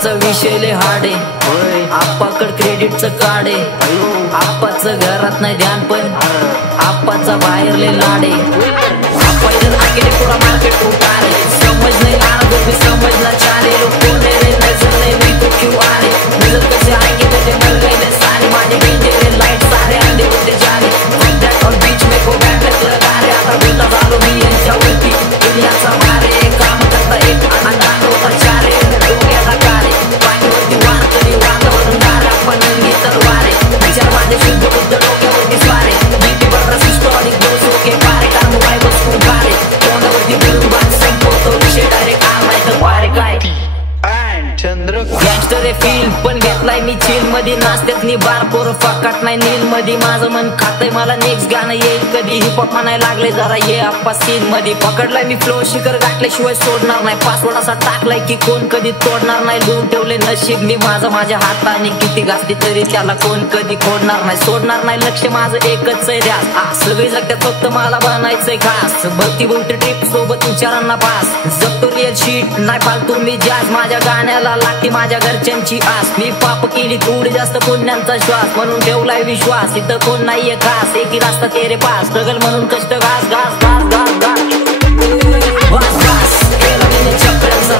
आप्पाचा विषय लय हार्ड आहे, आप्पाकड क्रेडिटचं कार्ड आहे, आप्पाचं घरात नाही ध्यान पण आप्पाचा बाहेर लय लाड आहे। आप्पा इधर आके पूरा मार्केट उतार है, समझ नहीं आ रहा भी समझना चाह रहे लोग कौन है, नजर नहीं भी तो क्यों आ रहे, नजर कैसे आएंगे मेरे मर गए सारे माने तेरे लाइट सारे अंधे होते जाने और बीच में को बैठक लगा रहे आता बोलता बालो भी है उल्टी दुनिया समारे काम करता एक अंदाज होता चारे तो क्या कारे पाणीवरती वारकरी वातावरण धारा पणंगी तलवारे विचार माझे शुद्ध बुद्ध डोक्यावरती स्वारे बीपी बघा सिस्टॉरिक दोषो के पारे काम काय बसू पारे तोंडावरती बिळून बात संपवतो विषय डायरेक्ट आलाय तर वारे काय गँगस्टर आहे फील पण घेतलाय मी चिल मध्ये नाचत्यात नि बार पोर फकाट नाही नील मध्ये माझं मन खातय मला नेक्स्ट गाणं येईल कधी हिपहॉप म्हणायला लागले जरा ये आप्पा सीन मध्ये पकडलाय मी फ्लो शिखर गाठल्याशिवाय सोडणार नाही पासवर्ड असा टाकलाय की कोण कधी तोडणार नाही लिहून ठेवले नशीब मी माझं माझ्या हाताने किती गाजते तरी त्याला कोण कधी खोडणार नाही सोडणार नाही लक्ष माझं एकच आहे ध्यास सगळी जगत्यात फक्त मला बनायचंय खास भक्ती बोलते ट्रिप सोबत विचारांना पास जगतो रिअल शीट नाही फालतू मी जास्त माझ्या गाण्याला लागते माझ्या घरच्यांची आस मी पाप केली थोडी जास्त पुण्यांचा श्वास म्हणून ठेवलाय विश्वास इथं कोण नाहीये खास एक रास्ता तेरे पास स्ट्रगल म्हणून कष्ट घास घास घास घास घास घास घास केला मी चक्राचा